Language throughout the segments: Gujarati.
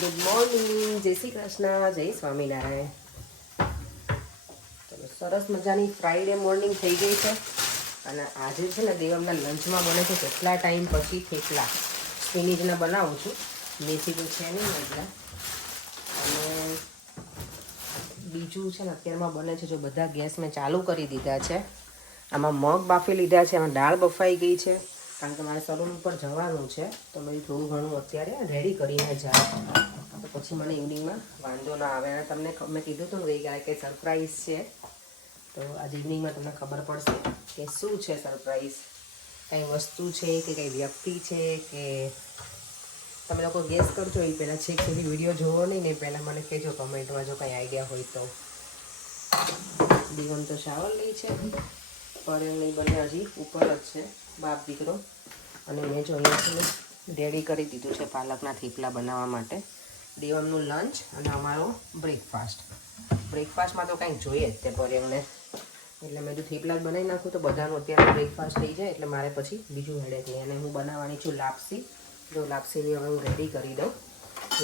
ગુડ મોર્નિંગ, જય શ્રી કૃષ્ણ, જય સ્વામિનારાયણ. ચલો, સરસ મજાની ફ્રાઈડે મોર્નિંગ થઈ ગઈ છે અને આજે છે ને દેવમના લંચમાં બને છે કેટલા ટાઈમ પછી થેપલા. સ્પિનિચના બનાવું છું, મેથી તો છે નહીં એટલે. અને બીજું છે ને અત્યારમાં બને છે, જો બધા ગેસ મેં ચાલુ કરી દીધા છે. આમાં મગ બાફી લીધા છે, આમાં દાળ બફાઈ ગઈ છે કારણ કે મારે સલૂન ઉપર જવાનું છે, તો મેં થોડું ઘણું અત્યારે રેડી કરીને જાય તો પછી મને ઇવનિંગમાં વાંધો ના આવે. અને તમને મેં કીધું હતું ને ગઈકાલે કે સરપ્રાઈઝ છે, તો આજે ઇવનિંગમાં તમને ખબર પડશે કે શું છે સરપ્રાઈઝ. કંઈ વસ્તુ છે કે કંઈ વ્યક્તિ છે કે તમે લોકો ગેસ કરજો. એ પહેલાં છેક સુધી વિડીયો જોવો નહીં ને પહેલાં મને કહેજો કમેન્ટમાં જો કંઈ આઈડિયા હોય તો. દીવન તો શાવર લે છે, પરેલની બંને હજી ઉપર જ છે, બાપ દીકરો. અને મેં જો અહીંયાથી રેડી કરી દીધું છે પાલકના થેપલા બનાવવા માટે. દેવમનું લંચ અને અમારો બ્રેકફાસ્ટ. બ્રેકફાસ્ટમાં તો કંઈક જોઈએ જ તે પરેલને, એટલે મેં જો થેપલા જ બનાવી નાખું તો બધાનું અત્યારે બ્રેકફાસ્ટ થઈ જાય, એટલે મારે પછી બીજું હેડેક નહીં. અને હું બનાવવાની છું લાપસી. જો લાપસીની હવે હું રેડી કરી દઉં.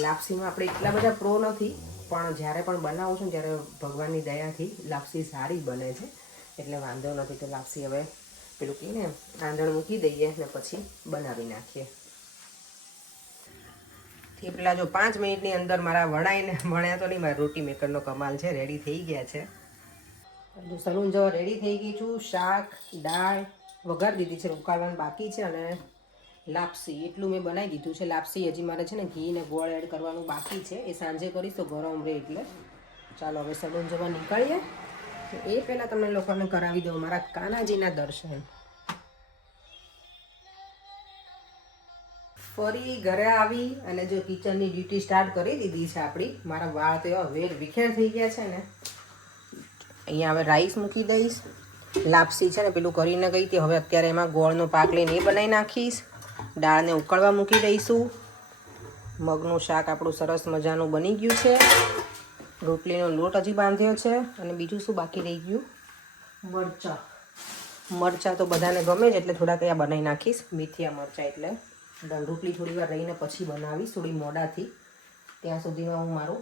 લાપસીમાં આપણે એટલા બધા પ્રો નથી, પણ જ્યારે પણ બનાવું છું ત્યારે ભગવાનની દયાથી લાપસી સારી બને છે, એટલે વાંધો નથી. તો લાપસી હવે પેલું કહીને આંધણ મૂકી દઈએ ને પછી બનાવી નાખીએ. થેપલા જો 5 મિનિટની અંદર મારા વણ્યા તો નહીં, મારા રોટી મેકરનો કમાલ છે, રેડી થઈ ગયા છે. જો સલૂન જવા રેડી થઈ ગઈ છું. શાક દાળ વઘાર દીધી છે, ઉકાળવાનું બાકી છે. અને લાપસી એટલું મેં બનાવી દીધું છે. લાપસી હજી મારે છે ને ઘી ને ગોળ એડ કરવાનું બાકી છે, એ સાંજે કરીશ તો ગરમ રહે એટલે. ચાલો હવે સલૂન જવા નીકળીએ. એ પહેલાં તમને લોકોને કરાવી દઉં મારા કાનાજીના દર્શન. ફરી ઘરે આવી અને જો કિચનની ડ્યુટી સ્ટાર્ટ કરી દીધી છે આપણી. મારા વાળ તો એવા વેર વિખેર થઈ ગયા છે ને. અહીંયા હવે રાઈસ મૂકી દઈશ. લાપસી છે ને પેલું કરીને ગઈ હતી, હવે અત્યારે એમાં ગોળનો પાક લઈને એ બનાવી નાખીશ. દાળને ઉકળવા મૂકી દઈશું. મગનું શાક આપણું સરસ મજાનું બની ગયું છે. રોટલીનો લોટ હજી બાંધ્યો છે. અને બીજું શું બાકી રહી ગયું? મરચાં તો બધાને ગમે જ એટલે થોડાક અહીંયા બનાવી નાખીશ. મેથીયા મરચાં એટલે રોટલી થોડી વાર રહીને પછી બનાવીશ, થોડી મોડાથી. ત્યાં સુધીમાં હું મારું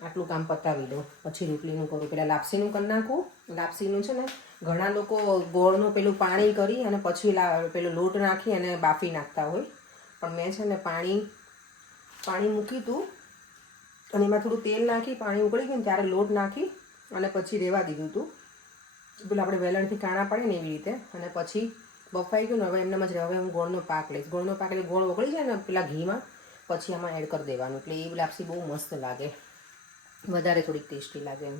આટલું કામ પતાવી દઉં, પછી રોટલીનું કરું. પહેલાં લાપસીનું કરી નાખું. લાપસીનું છે ને ઘણા લોકો ગોળનું પેલું પાણી કરી અને પછી પેલું લોટ નાખી અને બાફી નાખતા હોય, પણ મેં છે ને પાણી મૂકી હતું અને એમાં થોડું તેલ નાખી, પાણી ઉકળી ગયું ત્યારે લોટ નાખી અને પછી રહેવા દીધું હતું. પેલું આપણે વેલણથી કાણા પડે ને એવી રીતે. અને પછી બફાઈ ગયું ને હવે એમનામ જ હવે હું ગોળનો પાક લઈશ. ગોળનો પાક એટલે ગોળ ઓગળી જાય ને પેલા ઘીમાં, પછી આમાં એડ કરી દેવાનું, એટલે એ લાપસી બહુ મસ્ત લાગે, વધારે થોડીક ટેસ્ટી લાગે એમ.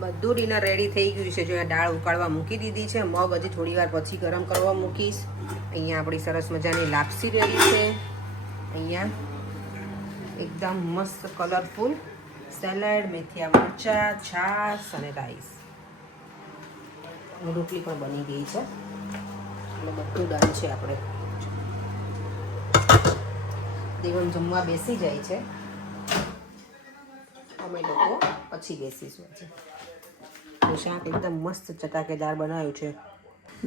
બધું ડિનર રેડી થઈ ગયું છે. જો દાળ ઉકાળવા મૂકી દીધી છે. મગ હજી થોડી વાર પછી ગરમ કરવા મૂકીશ. અહીંયા આપણી સરસ મજાની લાપસી રેડી છે. અહીંયા એકદમ મસ્ત કલરફુલ સેલેડ, મેથીયા મરચાં, છાશ અને રાઈસ. રોટલી પણ બની ગઈ છે એટલે બધું ડન છે. આપણે દેવન જમવા બેસી જાય છે, અમે લોકો પછી બેસીશું. તો શાક એકદમ મસ્ત ચટાકેદાર બનાવ્યું છે.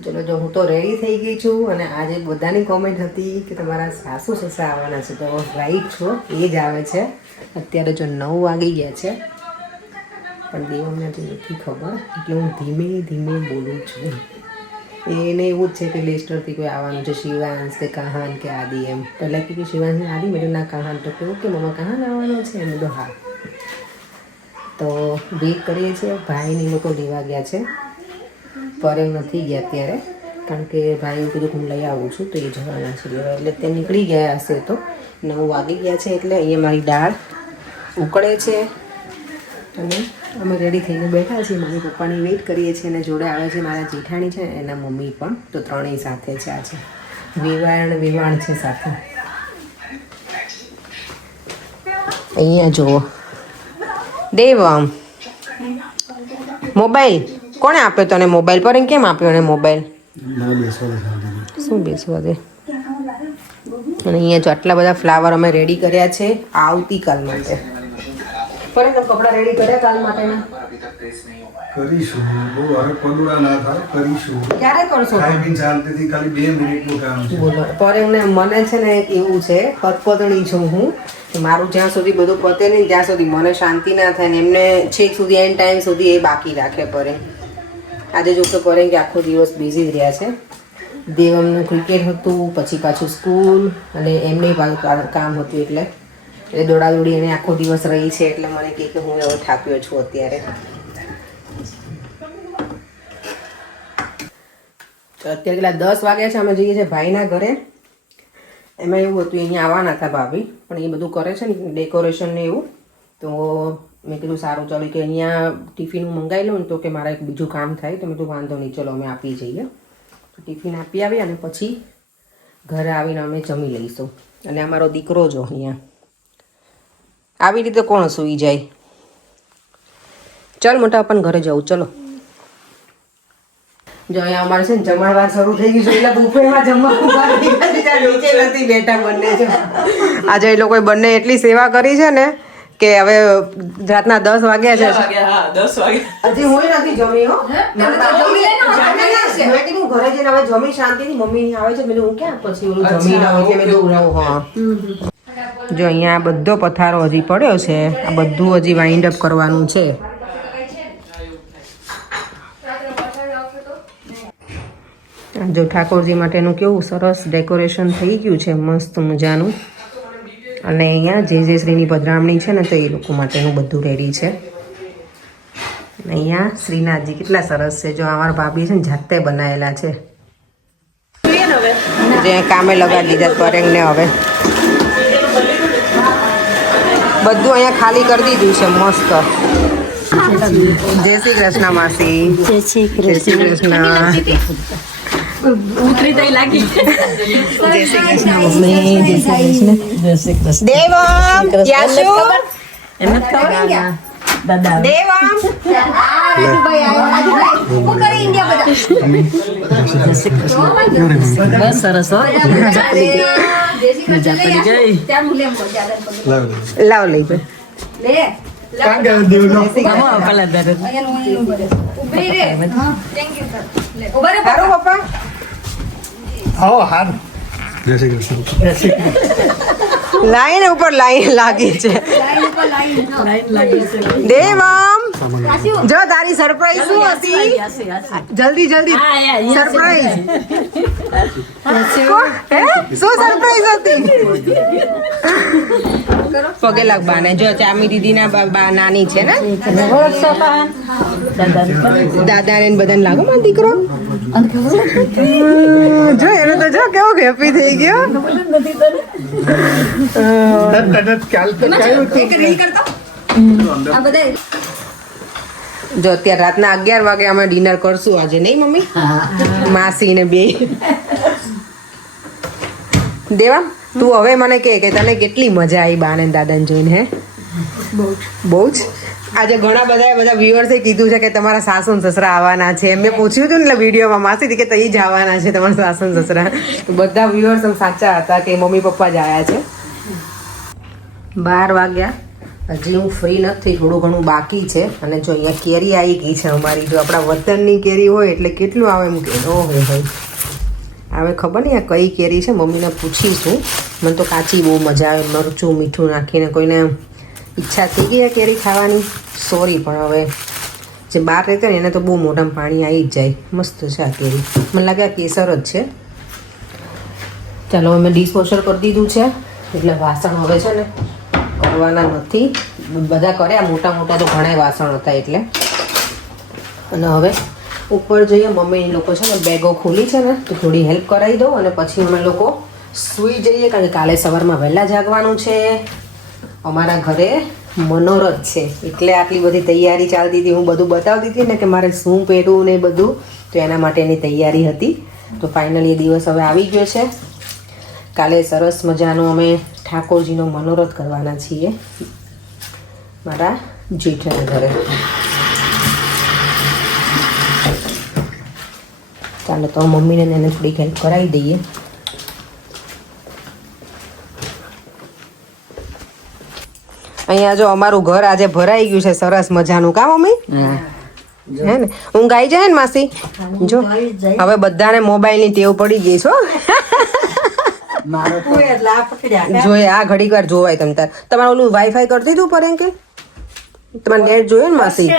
ચલો, જો હું તો રેડી થઈ ગઈ છું. અને આજે બધાની કોમેન્ટ હતી કે તમારા સાસુ સસરા આવવાના છે, તો રાઈટ છો, એ જ આવે છે. અત્યારે જો 9 વાગી ગયા છે, પણ દેવમને તો નથી ખબર, એટલે હું ધીમે ધીમે બોલું છું. એને એવું જ છે કે લેસ્ટરથી કોઈ આવવાનું છે, શિવાંશ કે કહાન કે આદિ એમ. પહેલાં કીધું શિવાંશ ને આદિ, મેં ના કહાન. તો કેવું કે મમ્મા કહાન આવવાનો છે એમ. તો હા, તો વેઇટ કરીએ છીએ. ભાઈની લોકો લેવા ગયા છે, પરેલ નથી ગયા અત્યારે, કારણ કે ભાઈએ કીધું હું લઈ આવું છું, તો એ જવાના છે લેવા, એટલે તે નીકળી ગયા હશે. તો 9 વાગી ગયા છે, એટલે અહીંયા મારી દાળ ઉકળે છે અને અમે રેડી થઈને બેઠા છીએ. મારી પપ્પાની વેઇટ કરીએ છીએ અને જોડે આવે છે મારા જેઠાણી છે, એના મમ્મી પણ. તો ત્રણેય સાથે છે આજે. વેવાણ છે સાથે. અહીંયા જુઓ દેવમ, મોબાઈલ કોણે આપ્યો તને? મોબાઈલ પર કેમ આપ્યો એને મોબાઈલ? શું બેસવા દે? અને અહીંયા જો આટલા બધા ફ્લાવર અમે રેડી કર્યા છે આવતીકાલ માટે. પર કપડાં રેડી કર્યા કાલ માટેના? કરીશું બહુ હવે પદુડા ના થાય કરીશું ક્યારે કરશો ખાઈ પીને શાંતિથી ખાલી 2 મિનિટનું કામ છે બોલો પર એમને મને છે ને એક એવું છે પદપદણી છું હું કે મારું જ્યાં સુધી બધું પતે નહીં ત્યાં સુધી મને શાંતિ ના થાય ને એમને છેક સુધી એન્ડ ટાઈમ સુધી એ બાકી રાખે પરે આજે જો તો પરે કે આખો દિવસ બિઝી જ રહ્યા છે દેવમનું ક્રિકેટ હતું પછી પાછું સ્કૂલ અને એમને પાછું કામ હતું એટલે દોડાદોડી એને આખો દિવસ રહી છે એટલે મને કહે કે હું હવે થાક્યો છું અત્યારે તો અત્યારે કેટલા 10 વાગ્યા છે અમે જઈએ છીએ ભાઈના ઘરે એમાં એવું હતું અહીંયા આવવાના હતા ભાભી પણ એ બધું કરે છે ને ડેકોરેશન ને એવું તો મેં કીધું સારું ચાલો કે અહીંયા ટિફિન હું મંગાવી લઉં ને તો કે મારા એક બીજું કામ થાય તો મેં કીધું વાંધો નહીં ચલો અમે આપી જઈએ તો ટિફિન આપી આવી અને પછી ઘરે આવીને અમે જમી લઈશું અને અમારો દીકરો જો અહીંયા આવી રીતે કોણ સૂઈ જાય ચાલ મોટા પણ ઘરે જવું ચલો જો અહીંયા અમારે છે ને જમણવાર શરૂ થઈ ગયું છે એટલે બુફેમાં જમવા નીચે નથી બેઠા બંને છે આજે એ લોકોએ બંને એટલી સેવા કરી છે ને કે હવે રાતના 10 વાગ્યા છે હજી હું નથી જમી હો મેં કીધું ઘરે જઈને હવે જમી શાંતિથી મમ્મી આવે છે મેં હું ક્યાં પછી ઓલું જમી લઉં એટલે મેં કીધું હા જો અહીંયા બધો પથારો હજી પડ્યો છે આ બધું હજી વાઇન્ડ અપ કરવાનું છે જો ઠાકોરજી માટેનું કેવું સરસ ડેકોરેશન થઈ ગયું છે મસ્ત મજાનું અને અહીંયા જે શ્રીની પધરામણી છે ને તો એ લોકો માટેનું બધું રેડી છે અહીંયા શ્રીનાથજી કેટલા સરસ છે જો અમારા ભાભી છે ને જાતે બનાવેલા છે જે કામે લગાડી દીધા પરેંગને હવે બધું અહીંયા ખાલી કરી દીધું છે મસ્ત જય શ્રી કૃષ્ણ માસી જય શ્રી કૃષ્ણ ઉતરી તઈ લાગી જય શ્રી કૃષ્ણ મમ્મી જય શ્રી કૃષ્ણ દેવમ યાશુ એમ જ ખબર દાદા દેવમ બસ સરસ હો મજા પડી ગઈ લાવ લઈ પેલા દાદા સારું પપ્પા આવો હાર જય શ્રી કૃષ્ણ લાઈન ઉપર લાઈન લાગી છે લાઈન લાગી છે દેવમ જો તારી સરપ્રાઈઝ શું હતી જલ્દી જલ્દી સરપ્રાઈઝ શું સરપ્રાઈઝ હતી પગે લાગ બાને જો ચામી દીદીના બા નાની છે ને દાદા ને બધાને લાગો મારો દીકરો જો એને તો જો કેવો હેપી થઈ ગયો જો અત્યારે રાતના 11 વાગે અમે ડિનર કરશું આજે નહીં મમ્મી માસી ને બે દેવા તું હવે મને કે તને કેટલી મજા આવી બા ને દાદાને જોઈને હે બહુ જ આજે ઘણા બધા વ્યુઅર્સે કીધું છે કે તમારા સાસુ ને સસરા આવવાના છે મેં પૂછ્યું હતું ને વિડીયોમાં માસી કે તઈ જ આવવાના છે તમારા સાસુ ને સસરા બધા વ્યુઅર્સ સાચા હતા કે મમ્મી પપ્પા જ આવ્યા છે 12 વાગ્યા હજી હું ફ્રી નથી થોડું ઘણું બાકી છે અને જો અહીંયા કેરી આવી ગઈ છે અમારી જો આપણા વતનની કેરી હોય એટલે કેટલું આવે એમ કે ઓહો હવે ખબર નહીં આ કઈ કેરી છે મમ્મીને પૂછીશું મને તો કાચી બહુ મજા આવે મરચું મીઠું નાખીને કોઈને ઈચ્છા થઈ ગઈ કેરી ખાવાની સોરી પણ હવે જે બહાર રહેતા ને એને તો બહુ મોઢામાં પાણી આવી જ જાય મસ્ત છે આ કેરી મને લાગે આ કેસર જ છે ચાલો અમે ડિશવોશર કરી દીધું છે એટલે વાસણ હવે છે ને કરવાના નથી બધા કર્યા મોટા મોટા તો ઘણા વાસણ હતા એટલે અને હવે ઉપર જઈએ મમ્મી લોકો છે ને બેગો ખોલી છે ને તો થોડી હેલ્પ કરાવી દઉં અને પછી અમે લોકો સૂઈ જઈએ કારણ કે કાલે સવારમાં વહેલા જાગવાનું છે અમારા ઘરે મનોરથ છે એટલે આટલી બધી તૈયારી ચાલતી હતી હું બધું બતાવતી હતી ને કે મારે શું પહેરવું ને બધું તો એના માટેની તૈયારી હતી તો ફાઇનલી એ દિવસ હવે આવી ગયો છે કાલે સરસ મજાનો અમે ઠાકોરજીનો મનોરથ કરવાના છીએ મારા જેઠાના ઘરે ચાલો તો મમ્મીને એને થોડીક હેલ્પ કરાવી દઈએ અહીંયા જો અમારું ઘર આજે ભરાઈ ગયું છે સરસ મજાનું, કા મમ્મી? હે ને ઊંઘ આવી જાય ને માસી? જો હવે બધાને મોબાઈલની ટેવ પડી ગઈ છે હો. જોઈએ આ ઘડીક વાર જોવાય તમ તાર. તમારે ઓલું વાઈફાઈ કરી દીધું પર એમ કે તમારે નેટ જોઈએ ને માસી?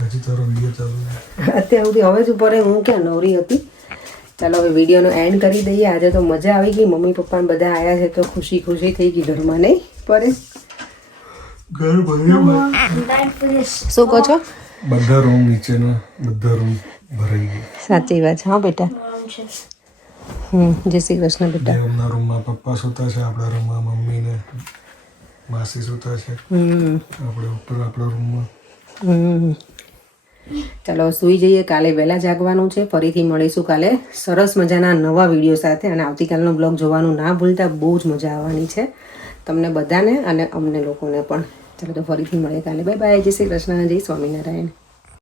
હજી તારો વિડીયો ચાલુ છે. અત્યાર સુધી હવે જ ઉપર હું ક્યાં નવરી હતી. ચાલો હવે વિડીયોનો એન્ડ કરી દઈએ. આજે તો મજા આવી ગઈ, મમ્મી પપ્પા બધા આવ્યા છે તો ખુશી ખુશી થઈ ગઈ ઘરમાં, નહીં પરે? ઘર ભર્યું. શું કહો છો? બધા રૂમ નીચેના બધા રૂમ ભરાઈ ગયા. સાચી વાત છે હા બેટા. જય શ્રી કૃષ્ણ બેટા. દેવના રૂમમાં પપ્પા સૂતા છે, આપણા રૂમમાં મમ્મી ને માસી સૂતા છે, આપણે ઉપર આપણા રૂમમાં. ચાલો સૂઈ જઈએ, કાલે વહેલા જાગવાનું છે. ફરીથી મળીશું કાલે સરસ મજાના નવા વિડીયો સાથે. અને આવતીકાલનો બ્લોગ જોવાનું ના ભૂલતા, બહુ જ મજા આવવાની છે તમને બધાને અને અમને લોકોને પણ. ચાલો તો ફરીથી મળીએ કાલે. Bye bye. જય શ્રી કૃષ્ણ, જય સ્વામિનારાયણ.